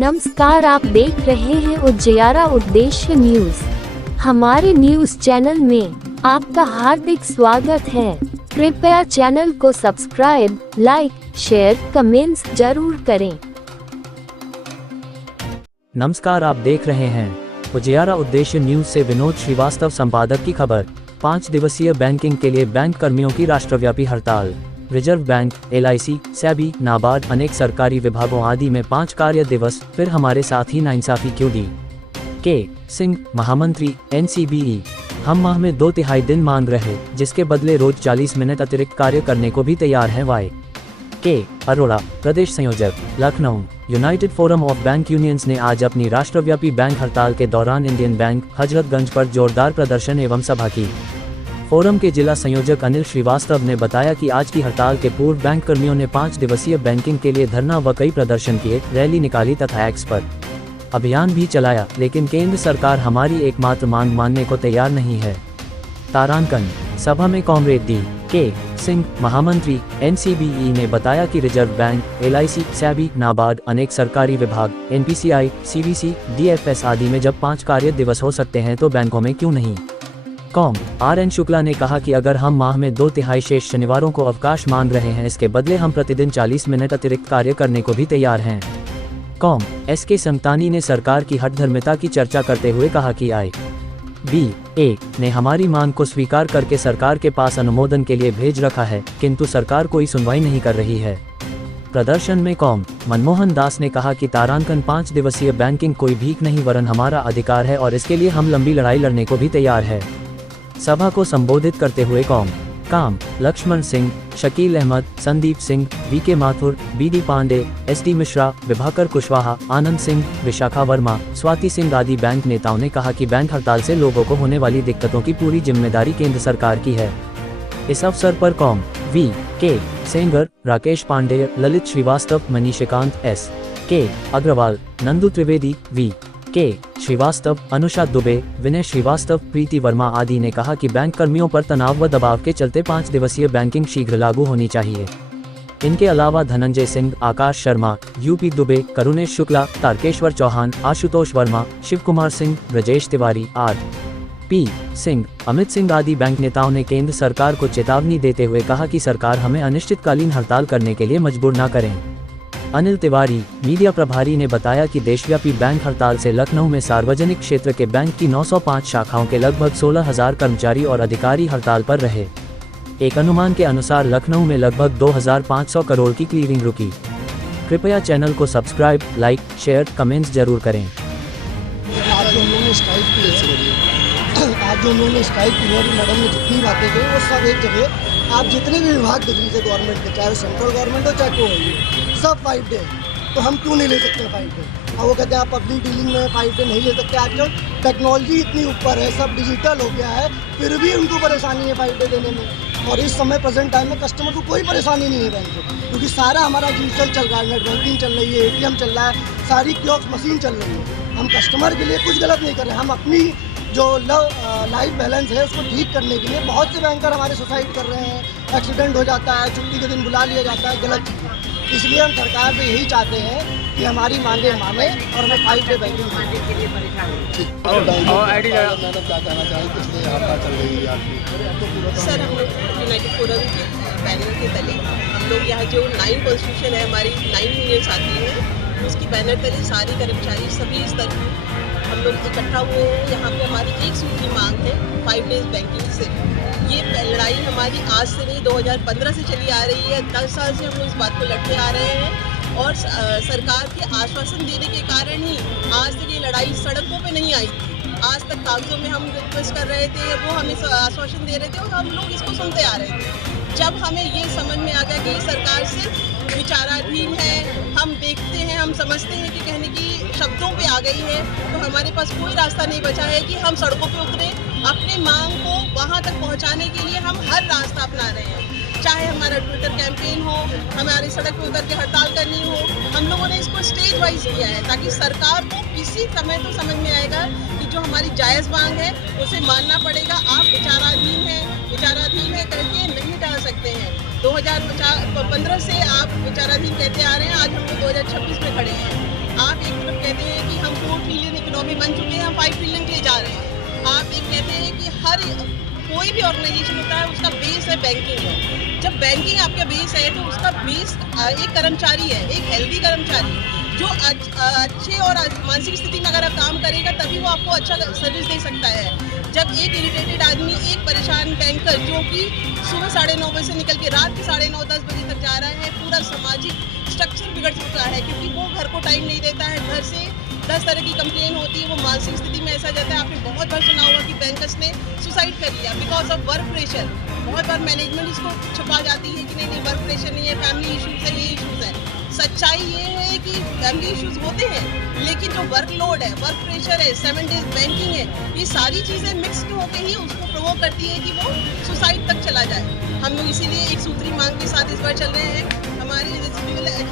नमस्कार, आप देख रहे हैं उजियारा उद्देश्य न्यूज। हमारे न्यूज चैनल में आपका हार्दिक स्वागत है। कृपया चैनल को सब्सक्राइब, लाइक, शेयर, कमेंट्स जरूर करें। नमस्कार, आप देख रहे हैं उजियारा उद्देश्य न्यूज से विनोद श्रीवास्तव संपादक की खबर। 5 दिवसीय बैंकिंग के लिए बैंक कर्मियों की राष्ट्रव्यापी हड़ताल। Reserve bank, LIC, SEBI, NABARD, अनेक सरकारी विभागों आदि में 5 कार्य दिवस। फिर हमारे साथ ही नाइंसाफी क्यों दी? के सिंह, महामंत्री, NCBE। हम माह में 2/3 दिन मांग रहे, जिसके बदले रोज 40 मिनट अतिरिक्त कार्य करने को भी तैयार हैं। वाई के अरोड़ा, प्रदेश संयोजक, Lucknow. United forum of bank unions ने आज अपनी राष्ट्रव्यापी बैंक हड़ताल के दौरान इंडियन बैंक, हजरतगंज पर जोरदार प्रदर्शन एवं सभा की। फोरम के जिला संयोजक अनिल श्रीवास्तव ने बताया कि आज की हड़ताल के पूर्व बैंक कर्मियों ने 5 दिवसीय बैंकिंग के लिए धरना व कई प्रदर्शन किए, रैली निकाली तथा एक्स पर अभियान भी चलाया, लेकिन केंद्र सरकार हमारी एकमात्र मांग मानने को तैयार नहीं है। तारांकन सभा में कॉमरेड डी के सिंह, महामंत्री, NCBE ने बताया कि reserve bank, LIC, SEBI, NABARD, अनेक सरकारी विभाग, NPCI, CVC, DFS आदि में जब 5 कार्य दिवस हो सकते हैं तो बैंकों में क्यों नहीं? कॉम RN शुक्ला ने कहा कि अगर हम माह में 2/3 शेष शनिवारों को अवकाश मांग रहे हैं, इसके बदले हम प्रतिदिन 40 मिनट अतिरिक्त कार्य करने को भी तैयार हैं। कॉम SK संतानी ने सरकार की हठधर्मिता की चर्चा करते हुए कहा कि IBA ने हमारी मांग को स्वीकार करके सरकार के पास अनुमोदन के लिए भेज रखा है, किंतु सरकार कोई सुनवाई नहीं कर रही है। प्रदर्शन में कॉम मनमोहन दास ने कहा कि तारांकन 5 दिवसीय बैंकिंग कोई भीख नहीं वरन हमारा अधिकार है और इसके लिए हम लंबी लड़ाई लड़ने को भी तैयार है। सभा को संबोधित करते हुए काम Lakshman Singh, Shakeel Ahmad, Sandeep Singh, VK Mathur, BD Pandey, SD Mishra, Vibhakar Kushwaha, Anand Singh, Vishakha Verma, Swati Singh आदि बैंक नेताओं ने कहा कि बैंक हड़ताल से लोगों को होने वाली दिक्कतों की पूरी जिम्मेदारी केंद्र सरकार की है। इस अवसर पर VK Sengar, Rakesh Pandey, Lalit Srivastava, मनीषकांत, SK Agarwal, Nandu Trivedi, VK Srivastava, Anusha Dubey, विनय श्रीवास्तव, प्रीति वर्मा आदि ने कहा कि बैंक कर्मियों पर तनाव व दबाव के चलते 5 दिवसीय बैंकिंग शीघ्र लागू होनी चाहिए। इनके अलावा धनंजय सिंह, आकाश शर्मा, UP दुबे, करुणेश शुक्ला, तारकेश्वर चौहान, आशुतोष वर्मा, शिव कुमार सिंह, ब्रजेश तिवारी, RP सिंह, अमित सिंह आदि बैंक नेताओं ने केंद्र सरकार को चेतावनी देते हुए कहा कि सरकार हमें अनिश्चितकालीन हड़ताल करने के लिए मजबूर न करें। अनिल तिवारी, मीडिया प्रभारी, ने बताया कि देशव्यापी बैंक हड़ताल से लखनऊ में सार्वजनिक क्षेत्र के बैंक की 905 शाखाओं के लगभग 16,000 कर्मचारी और अधिकारी हड़ताल पर रहे। एक अनुमान के अनुसार लखनऊ में लगभग 2,500 करोड़ की क्लियरिंग रुकी। कृपया चैनल को सब्सक्राइब, लाइक, शेयर, कमेंट्स जरूर करें। आज जो उन्होंने स्ट्राइक की है, मैडम ने जितनी बातें की वो सब एक जगह, आप जितने भी विभाग दिल्ली से गवर्नमेंट के, चाहे सेंट्रल गवर्नमेंट हो चाहे कोई, सब 5 डे। तो हम क्यों नहीं ले सकते 5 डे? और वो कहते हैं आप पब्लिक डीलिंग में 5 डे नहीं ले सकते। आजकल टेक्नोलॉजी इतनी ऊपर है, सब डिजिटल हो गया है, फिर भी उनको परेशानी है 5 डे देने में। और इस समय प्रेजेंट टाइम में कस्टमर को कोई परेशानी नहीं है बैंक से, क्योंकि सारा हमारा डिजिटल चल रहा है, नेट बैंकिंग चल रही है, ATM चल रहा है, सारी कियोस्क मशीन चल रही है। हम कस्टमर के लिए कुछ गलत नहीं कर रहे, हम अपनी जो लाइफ बैलेंस है उसको ठीक करने के लिए। बहुत से बैंकर हमारे सुसाइड कर रहे हैं, एक्सीडेंट हो जाता है, छुट्टी के दिन बुला लिया जाता है, गलत चीज़ है। इसलिए हम सरकार से यही चाहते हैं कि हमारी मांगे माने और हमें 5 डे बैंकिंग मांगे के लिए परेशान मैडम क्या कहना चाहिए, किसने हड़ताल चल रही है आपकी? सर, हम लोग यूनाइटेड फोरम के बैनर के तले, हम लोग यहाँ जो 9 कॉन्स्टिट्यूशन है, हमारी 9 यूनियंस आती हैं, उसकी बैनर तले सारे कर्मचारी सभी स्तर के हम लोग इकट्ठा हुए हैं। यहाँ पे हमारी एक सूत्री मांग है 5 डेज बैंकिंग से। ये लड़ाई हमारी आज से नहीं, 2015 से चली आ रही है। 10 साल से हम लोग इस बात को लड़ते आ रहे हैं और सरकार के आश्वासन देने के कारण ही आज तक ये लड़ाई सड़कों पे नहीं आई थी। आज तक कागजों में हम रिक्वेस्ट कर रहे थे, वो हमें आश्वासन दे रहे थे और हम लोग इसको सुनते आ रहे थे। जब हमें ये समझ में आ गया कि ये सरकार सिर्फ विचाराधीन है, हम देखते हैं, हम समझते हैं कि कहने की शब्दों पे आ गई है, तो हमारे पास कोई रास्ता नहीं बचा है कि हम सड़कों पे उतरे। अपनी मांग को वहाँ तक पहुँचाने के लिए हम हर रास्ता अपना रहे हैं, चाहे हमारा ट्विटर कैंपेन हो, हमारी सड़क पे उतर के हड़ताल करनी हो। हम लोगों ने इसको स्टेज वाइज किया है ताकि सरकार को किसी समय तो समझ में आएगा कि जो हमारी जायज़ मांग है उसे मानना पड़ेगा। आप विचाराधीन है करके नहीं टाल सकते हैं। 2015 से आप विचाराधीन कहते आ रहे हैं, आज हम लोग 2026 में खड़े हैं। आप एक अभी बन चुके हैं, हम 5 ट्रिलियन के लिए जा रहे हैं। आप एक कहते हैं कि हर कोई भी ऑर्गेनाइजेशन होता है उसका बेस है बैंकिंग है। जब बैंकिंग आपका बेस है तो उसका बेस एक कर्मचारी है, एक हेल्दी कर्मचारी जो अच्छे और मानसिक स्थिति में अगर आप काम करेगा तभी वो आपको अच्छा सर्विस दे सकता है। जब एक इरिटेटेड आदमी, एक परेशान बैंकर जो कि सुबह 9:30 बजे से निकल के रात के 9:30-10 बजे तक जा रहा है, पूरा सामाजिक स्ट्रक्चर बिगड़ चुका है क्योंकि वो घर को टाइम नहीं देता है, घर से 10 तरह की कंप्लेन होती है, वो मानसिक स्थिति में ऐसा जाता है। आपने बहुत बार सुना होगा कि बैंकर्स ने सुसाइड कर लिया बिकॉज ऑफ वर्क प्रेशर। बहुत बार मैनेजमेंट इसको छुपा जाती है कि नहीं वर्क प्रेशर नहीं है, फैमिली इशूज़ है, ये इशूज़ है। सच्चाई ये है कि फैमिली इश्यूज होते हैं लेकिन जो वर्कलोड है, वर्क प्रेशर है, 7 डेज बैंकिंग है, ये सारी चीज़ें मिक्सड होकर ही उसको प्रोवोक करती है कि वो सुसाइड तक चला जाए। हम लोग इसीलिए एक सूत्री मांग के साथ इस बार चल रहे हैं। हमारे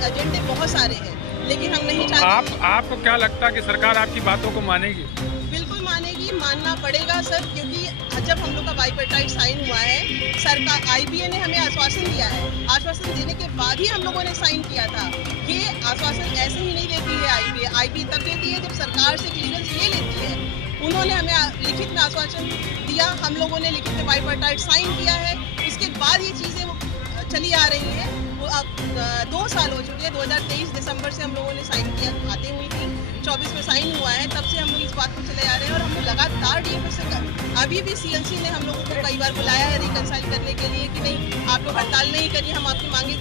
एजेंडे बहुत सारे हैं लेकिन हम नहीं चाहते। आपको क्या लगता है कि सरकार आपकी बातों को मानेगी? बिल्कुल मानेगी, मानना पड़ेगा सर, क्योंकि जब हम लोग का बाइपेटाइट साइन हुआ है, सरकार IBA ने हमें आश्वासन दिया है। आश्वासन देने के बाद ही हम लोगों ने साइन किया था। ये आश्वासन ऐसे ही नहीं देती है IBA तब देती है जब सरकार से क्लियरेंस ले लेती है। उन्होंने हमें लिखित में आश्वासन दिया, हम लोगों ने लिखित में बाइपेटाइट साइन किया है, इसके बाद ये चीज़ें चली आ रही हैं। वो अब 2 साल हो चुके हैं, 2023 दिसंबर से हम लोगों ने साइन किया, बातें हुई थी, 24 में साइन हुआ है, तब से हम लोग इस बात को चले आ रहे हैं और हम लोग लगातार DFS से अभी भी CLC ने हम लोगों को कई बार बुलाया है रिकंसाइल करने के लिए कि नहीं आप लोग हड़ताल नहीं करिए, हम आपकी मांगे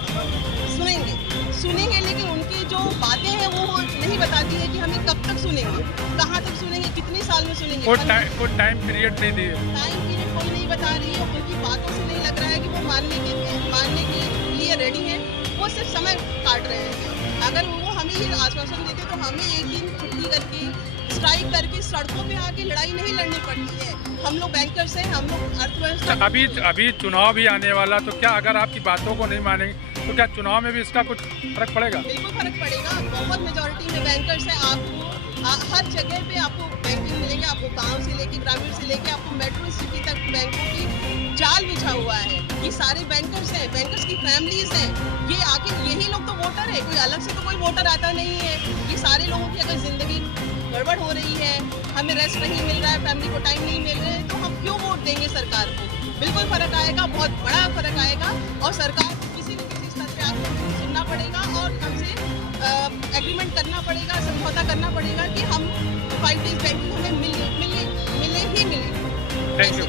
सुनेंगे, लेकिन उनकी जो बातें हैं वो नहीं बताती है कि हमें कब तक सुनेंगे, कहाँ तक सुनेंगे, कितने साल में सुनेंगे। कोई टाइम पीरियड नहीं दिए, टाइम पीरियड कोई नहीं बता रही है। उनकी बातों से नहीं लग रहा है कि वो मानने के लिए रेडी है, वो सिर्फ समय काट रहे हैं। अगर वो हमें ये आश्वासन देते तो हमें एक दिन छुट्टी करके स्ट्राइक करके सड़कों पे आके लड़ाई नहीं लड़नी पड़ती है। हम लोग बैंकर्स हैं, हम लोग अर्थव्यवस्था। अभी चुनाव भी आने वाला, तो क्या अगर आपकी बातों को नहीं मानेंगे तो क्या चुनाव में भी इसका कुछ फर्क पड़ेगा? बिल्कुल फर्क पड़ेगा। बहुत मेजॉरिटी में बैंकर्स हैं, आपको हर जगह पे आपको बैंकिंग मिलेंगे, आपको गांव से लेके ग्रामीण से लेके आपको मेट्रो सिटी तक बैंकों की जाल बिछा हुआ है। ये सारे बैंकर्स हैं, बैंकर्स की फैमिलीज हैं, ये आखिर यही लोग तो वोटर है, कोई अलग से तो कोई वोटर आता नहीं है। ये सारे लोगों की अगर जिंदगी गड़बड़ हो रही है, हमें रेस्ट नहीं मिल रहा है, फैमिली को टाइम नहीं मिल रहा है, तो हम क्यों वोट देंगे सरकार को? बिल्कुल फर्क आएगा, बहुत बड़ा फर्क आएगा और सरकार को किसी न किसी स्तर पे आपको सुनना पड़ेगा और हमसे एग्रीमेंट करना पड़ेगा, समझौता करना पड़ेगा कि हम 5 डेज बैंकिंग हमें मिले ही मिले। Thank you.